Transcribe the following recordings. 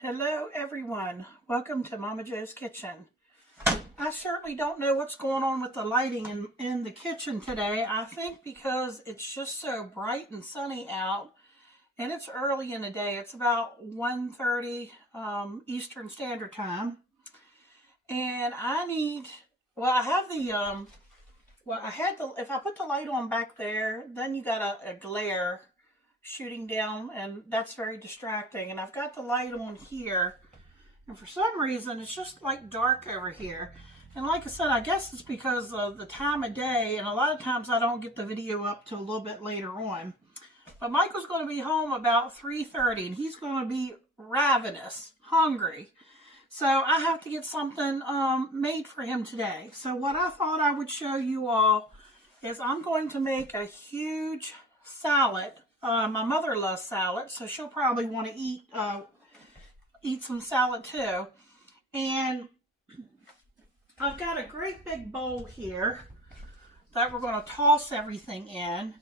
Hello everyone, welcome to Momma Jo's Kitchen. I certainly don't know what's going on with the lighting in the kitchen today. I think because it's just so bright and sunny out and it's early in the day. It's about 1:30 Eastern Standard Time. And if I put the light on back there, then you got a glare shooting down, and that's very distracting. And I've got the light on here, and for some reason it's just like dark over here. And like I said, I guess it's because of the time of day, and a lot of times I don't get the video up till a little bit later on. But Michael's going to be home about 3:30, and he's going to be ravenous, hungry. So I have to get something made for him today. So what I thought I would show you all is I'm going to make a huge salad. My mother loves salad, so she'll probably want to eat some salad too. And I've got a great big bowl here that we're going to toss everything in.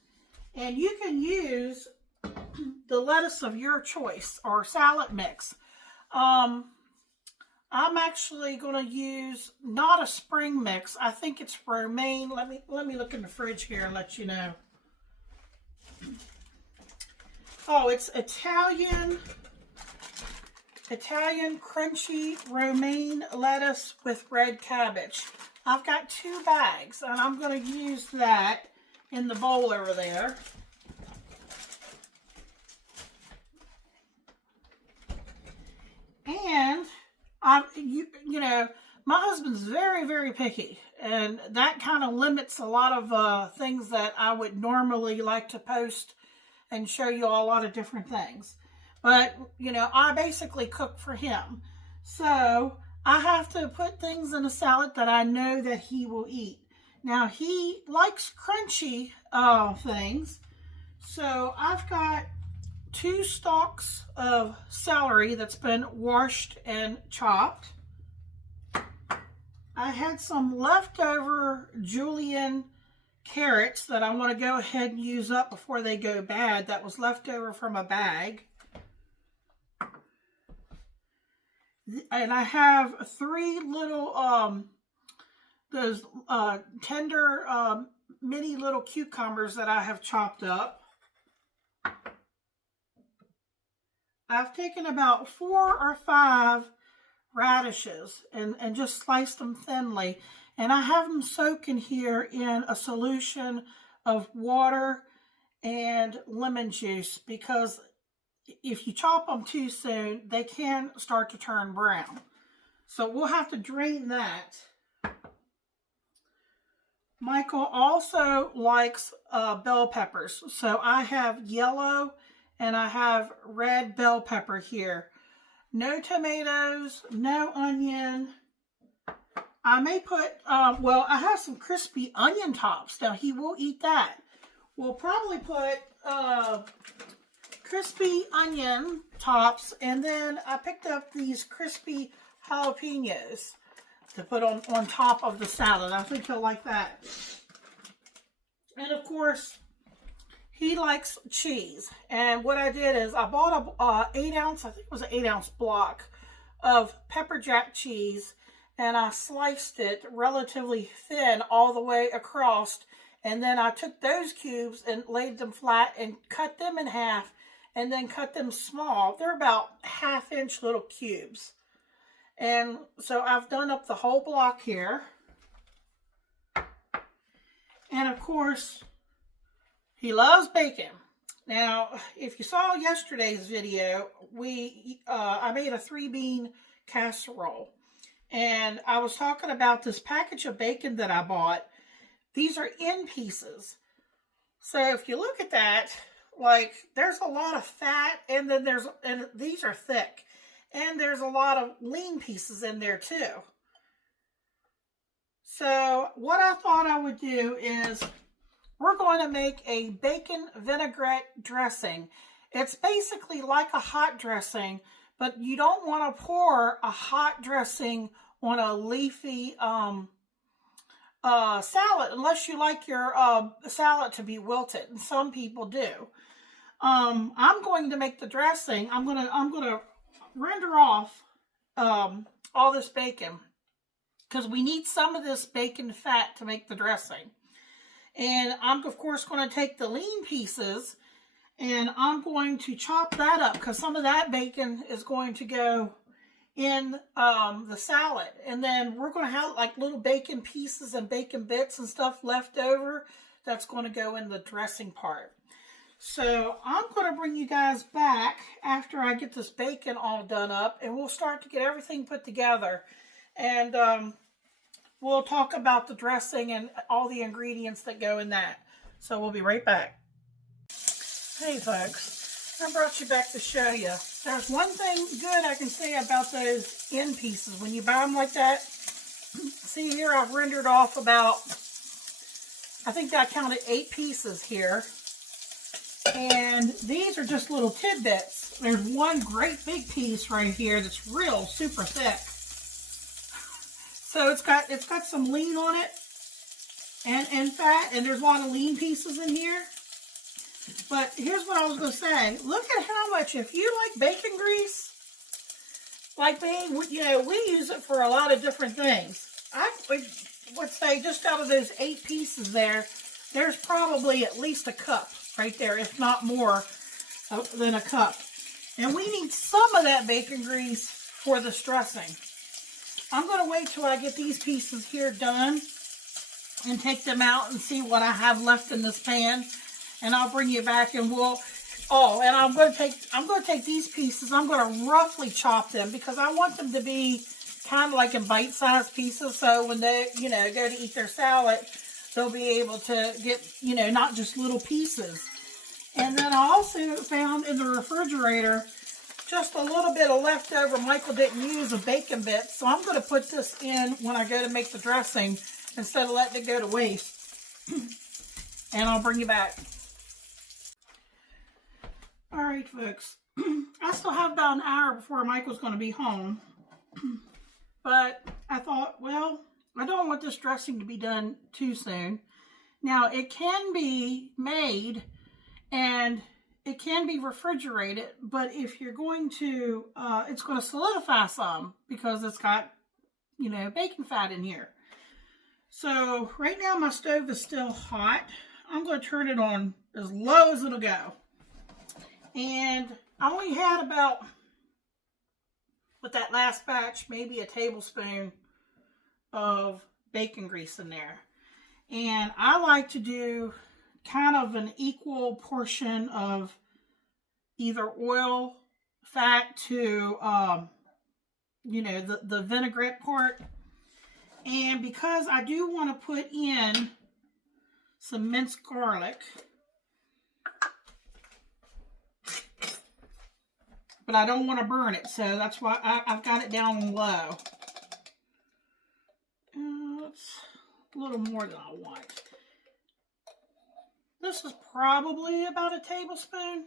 And you can use the lettuce of your choice or salad mix. I'm actually going to use not a spring mix. I think it's romaine. Let me look in the fridge here and let you know. Oh, it's Italian crunchy romaine lettuce with red cabbage. I've got 2 bags, and I'm going to use that in the bowl over there. And you know, my husband's very, very picky, and that kind of limits a lot of things that I would normally like to post and show you all a lot of different things. But, you know, I basically cook for him. So I have to put things in a salad that I know that he will eat. Now, he likes crunchy things. So I've got 2 stalks of celery that's been washed and chopped. I had some leftover julienne carrots that I want to go ahead and use up before they go bad. That was left over from a bag. And I have 3 little those tender mini little cucumbers that I have chopped up. I've taken about 4 or 5 radishes and just sliced them thinly. And I have them soaking here in a solution of water and lemon juice, because if you chop them too soon, they can start to turn brown. So we'll have to drain that. Michael also likes bell peppers. So I have yellow and I have red bell pepper here. No tomatoes, no onion. I may put, well, I have some crispy onion tops. Now, he will eat that. We'll probably put crispy onion tops, and then I picked up these crispy jalapenos to put on top of the salad. I think he'll like that. And, of course, he likes cheese. And what I did is I bought a 8-ounce, I think it was an 8-ounce block of pepper jack cheese. And I sliced it relatively thin all the way across. And then I took those cubes and laid them flat and cut them in half. And then cut them small. They're about 1/2-inch little cubes. And so I've done up the whole block here. And of course, he loves bacon. Now, if you saw yesterday's video, I made a 3-bean casserole. And I was talking about this package of bacon that I bought. These are in pieces. So if you look at that, like, there's a lot of fat, and then and these are thick. And there's a lot of lean pieces in there too. So what I thought I would do is we're going to make a bacon vinaigrette dressing. It's basically like a hot dressing, but you don't want to pour a hot dressing on a leafy salad unless you like your salad to be wilted, and some people do. I'm going to make the dressing. I'm gonna render off all this bacon because we need some of this bacon fat to make the dressing. And I'm, of course, going to take the lean pieces and I'm going to chop that up because some of that bacon is going to go in the salad. And then we're going to have like little bacon pieces and bacon bits and stuff left over that's going to go in the dressing part. So I'm going to bring you guys back after I get this bacon all done up and we'll start to get everything put together. And we'll talk about the dressing and all the ingredients that go in that. So we'll be right back. Hey folks, I brought you back to show you. There's one thing good I can say about those end pieces. When you buy them like that, see here I've rendered off about, I think I counted 8 pieces here. And these are just little tidbits. There's one great big piece right here that's real super thick. So it's got some lean on it and fat, and there's a lot of lean pieces in here. But here's what I was going to say. Look at how much, if you like bacon grease, like me, you know, we use it for a lot of different things. I would say just out of those 8 pieces there, there's probably at least a cup right there, if not more than a cup. And we need some of that bacon grease for this dressing. I'm going to wait till I get these pieces here done and take them out and see what I have left in this pan. And I'll bring you back and we'll, and I'm going to take these pieces, I'm going to roughly chop them because I want them to be kind of like in bite-sized pieces. So when they, you know, go to eat their salad, they'll be able to get, you know, not just little pieces. And then I also found in the refrigerator just a little bit of leftover Michael didn't use of bacon bits. So I'm going to put this in when I go to make the dressing instead of letting it go to waste. And I'll bring you back. All right, folks. I still have about an hour before Michael's going to be home. But I thought, well, I don't want this dressing to be done too soon. Now, it can be made and it can be refrigerated, but if you're going to, it's going to solidify some because it's got, you know, bacon fat in here. So right now my stove is still hot. I'm going to turn it on as low as it'll go. And I only had about, with that last batch, maybe a tablespoon of bacon grease in there. And I like to do kind of an equal portion of either oil, fat to, you know, the vinaigrette part. And because I do want to put in some minced garlic, but I don't want to burn it, so that's why I've got it down low. It's a little more than I want. This is probably about a tablespoon.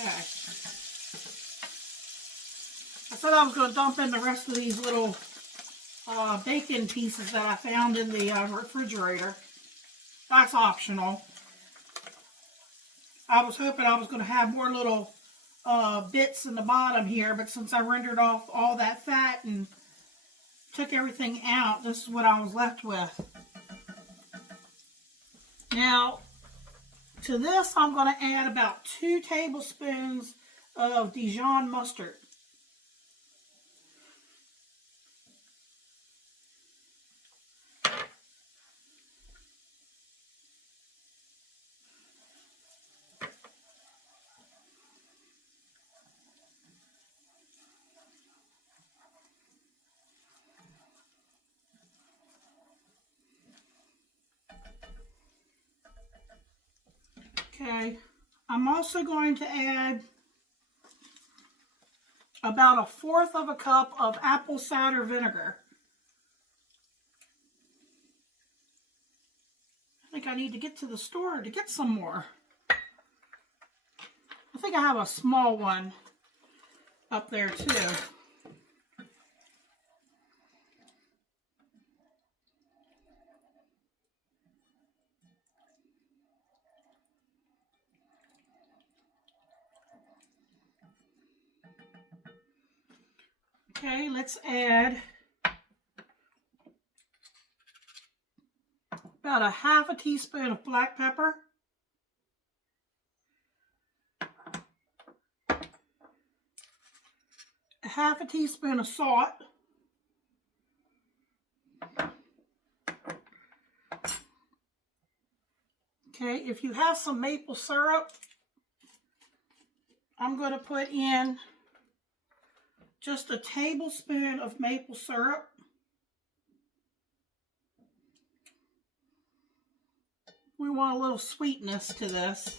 Okay. I said I was going to dump in the rest of these little bacon pieces that I found in the refrigerator. That's optional. I was hoping I was going to have more little bits in the bottom here, but since I rendered off all that fat and took everything out, this is what I was left with. Now, to this, I'm going to add about 2 tablespoons of Dijon mustard. Okay, I'm also going to add about 1/4 of a cup of apple cider vinegar. I think I need to get to the store to get some more. think I have a small one up there too. Okay, let's add about a half a teaspoon of black pepper. A half a teaspoon of salt. Okay, if you have some maple syrup, I'm going to put in just a tablespoon of maple syrup. We want a little sweetness to this.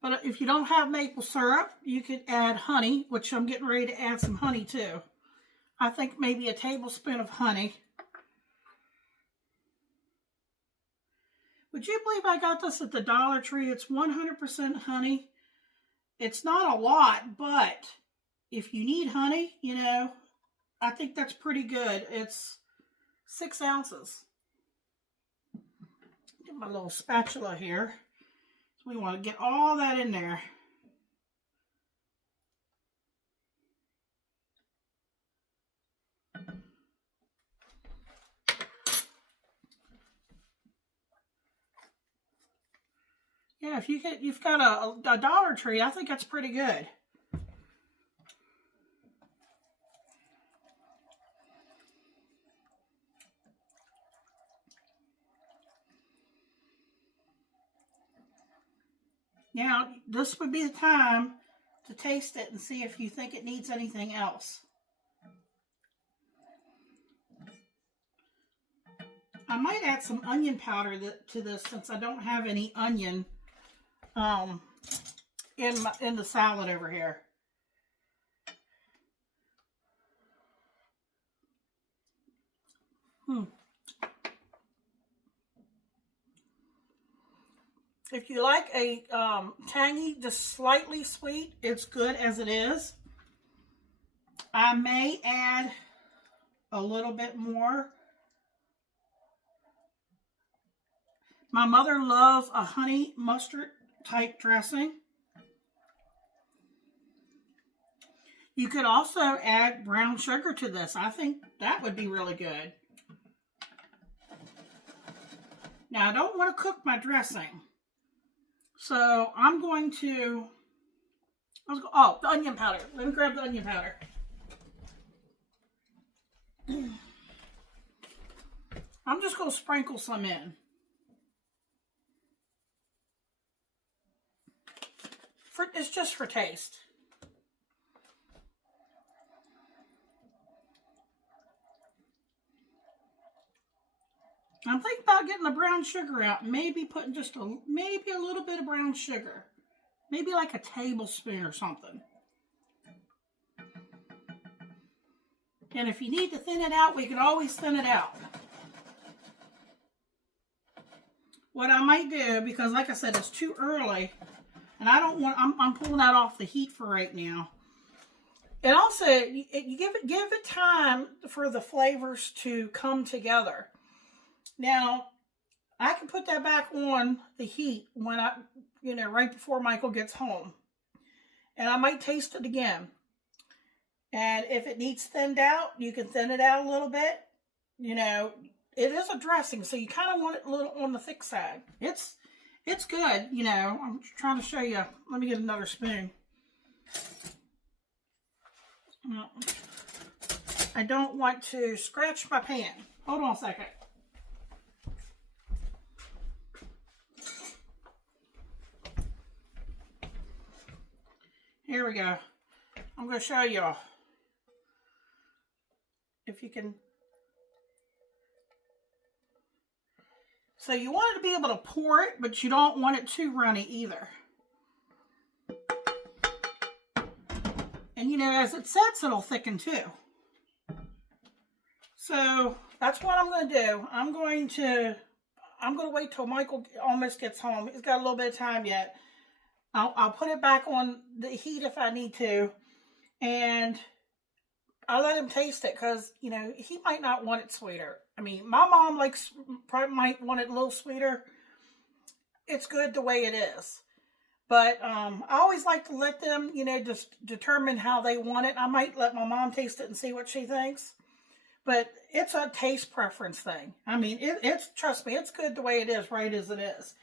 But if you don't have maple syrup, you could add honey, which I'm getting ready to add some honey too. I think maybe a tablespoon of honey. Would you believe I got this at the Dollar Tree? It's 100% honey. It's not a lot, but if you need honey, you know, I think that's pretty good. It's 6 ounces. Get my little spatula here. So we want to get all that in there. Yeah, if you've got a Dollar Tree, I think that's pretty good. Now, this would be the time to taste it and see if you think it needs anything else. I might add some onion powder to this since I don't have any onion in the salad over here. If you like a tangy, just slightly sweet, it's good as it is. I may add a little bit more. My mother loves a honey mustard type dressing. You could also add brown sugar to this. I think that would be really good. Now, I don't want to cook my dressing. So, I'm going to... Oh, the onion powder. Let me grab the onion powder. I'm just going to sprinkle some in. It's just for taste. I'm thinking about getting the brown sugar out. Maybe putting just maybe a little bit of brown sugar. Maybe like a tablespoon or something. And if you need to thin it out, we can always thin it out. What I might do, because like I said, it's too early, and I don't want, I'm pulling that off the heat for right now. And also, you give it time for the flavors to come together. Now, I can put that back on the heat when right before Michael gets home. And I might taste it again. And if it needs thinned out, you can thin it out a little bit. You know, it is a dressing, so you kind of want it a little on the thick side. It's good, you know. I'm trying to show you. Let me get another spoon. I don't want to scratch my pan. Hold on a second. Here we go. I'm going to show you if you can. So you want it to be able to pour it, but you don't want it too runny either. And you know, as it sets, it'll thicken too. So that's what I'm going to do. I'm going to I'm going to wait till Michael almost gets home. He's got a little bit of time yet. I'll put it back on the heat if I need to. And I'll let him taste it because, you know, he might not want it sweeter. I mean, my mom probably might want it a little sweeter. It's good the way it is. But I always like to let them, you know, just determine how they want it. I might let my mom taste it and see what she thinks. But it's a taste preference thing. I mean, it's trust me, it's good the way it is, right as it is.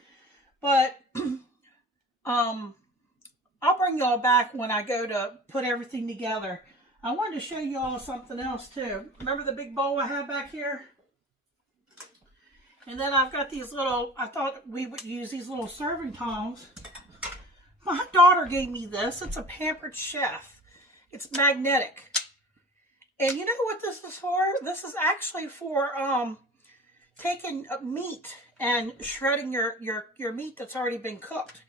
But I'll bring y'all back when I go to put everything together. I wanted to show you all something else too. Remember the big bowl I have back here? And then I've got these little, I thought we would use these little serving tongs. My daughter gave me this. It's a Pampered Chef. It's magnetic. And you know what this is for? This is actually for taking meat and shredding your meat that's already been cooked.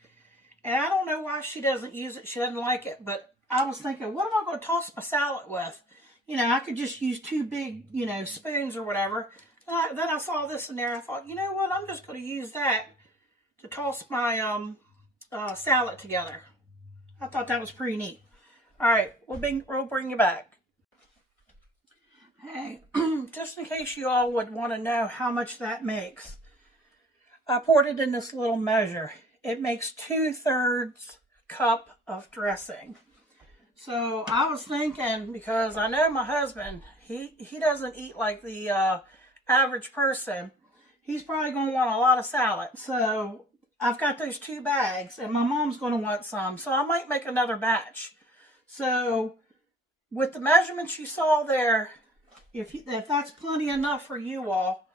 And I don't know why she doesn't use it. She doesn't like it. But I was thinking, what am I going to toss my salad with? You know, I could just use 2 big, you know, spoons or whatever. And then I saw this in there. I thought, you know what? I'm just going to use that to toss my salad together. I thought that was pretty neat. All right, we'll bring you back. Hey, just in case you all would want to know how much that makes, I poured it in this little measure. It makes 2/3 cup of dressing. So I was thinking, because I know my husband, he doesn't eat like the average person. He's probably going to want a lot of salad. So I've got those 2 bags, and my mom's going to want some. So I might make another batch. So with the measurements you saw there, if that's plenty enough for you all,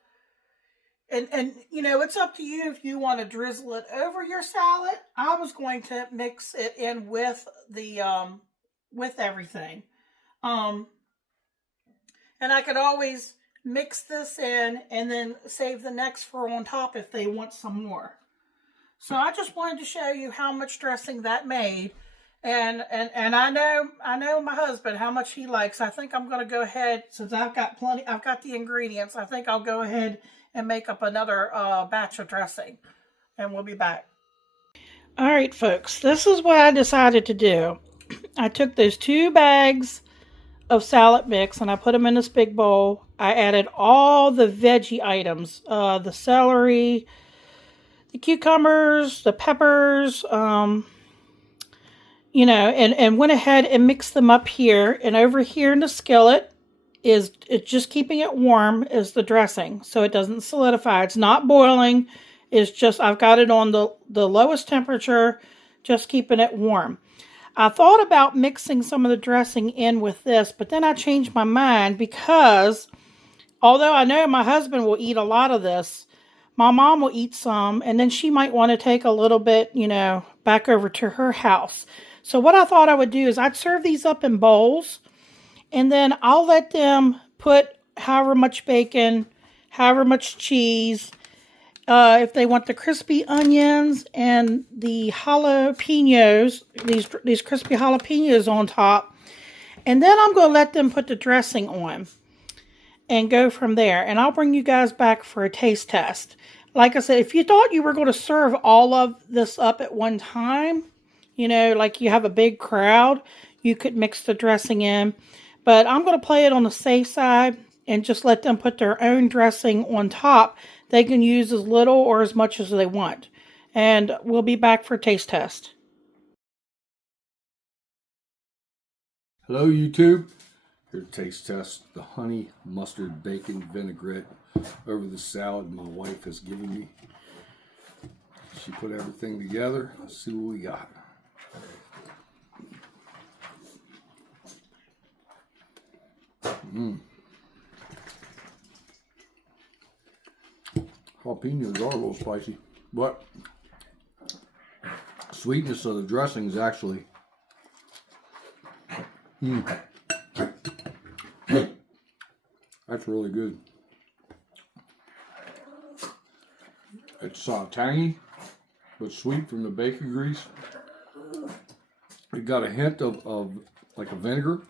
and you know, it's up to you if you want to drizzle it over your salad. I was going to mix it in with the with everything, and I could always mix this in and then save the next for on top if they want some more. So I just wanted to show you how much dressing that made. And I know my husband, how much he likes. I think I'm going to go ahead, since I've got the ingredients, I think I'll go ahead and make up another batch of dressing. And we'll be back. All right, folks, this is what I decided to do. I took those 2 bags of salad mix and I put them in this big bowl. I added all the veggie items, the celery, the cucumbers, the peppers, you know, and went ahead and mixed them up here. And over here in the skillet it's just keeping it warm is the dressing, so it doesn't solidify. It's not boiling. It's just, I've got it on the lowest temperature, just keeping it warm. I thought about mixing some of the dressing in with this, but then I changed my mind because although I know my husband will eat a lot of this, my mom will eat some, and then she might want to take a little bit, you know, back over to her house. So what I thought I would do is I'd serve these up in bowls, and then I'll let them put however much bacon, however much cheese, if they want the crispy onions and the jalapenos, these crispy jalapenos on top. And then I'm going to let them put the dressing on and go from there. And I'll bring you guys back for a taste test. Like I said, if you thought you were going to serve all of this up at one time, you know, like you have a big crowd, you could mix the dressing in. But I'm going to play it on the safe side and just let them put their own dressing on top. They can use as little or as much as they want. And we'll be back for a taste test. Hello YouTube. Here to taste test the honey mustard bacon vinaigrette over the salad my wife has given me. She put everything together. Let's see what we got. Jalapenos are a little spicy, but sweetness of the dressing is actually that's really good. It's tangy but sweet from the bacon grease. It got a hint of like a vinegar,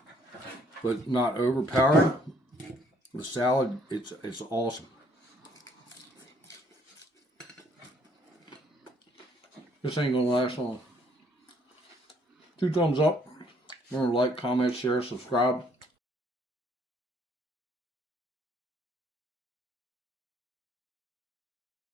but not overpowering. The salad, it's awesome. This ain't gonna last long. 2 thumbs up. Remember to like, comment, share, subscribe.